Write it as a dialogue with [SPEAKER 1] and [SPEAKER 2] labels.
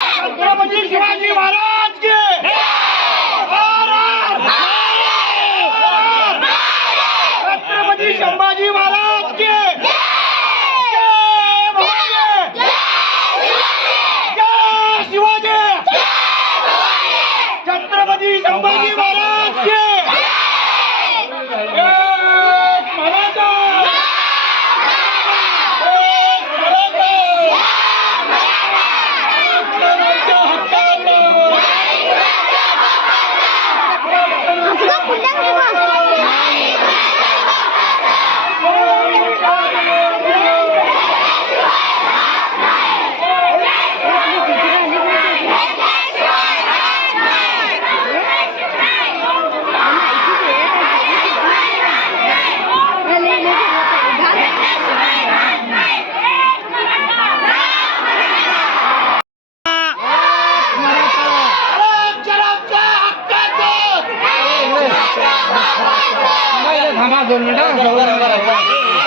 [SPEAKER 1] छत्रपती शिवाजी महाराज छत्रपती संभाजी महाराज के शिवाजी छत्रपती संभाजी महाराज
[SPEAKER 2] ಒಂದು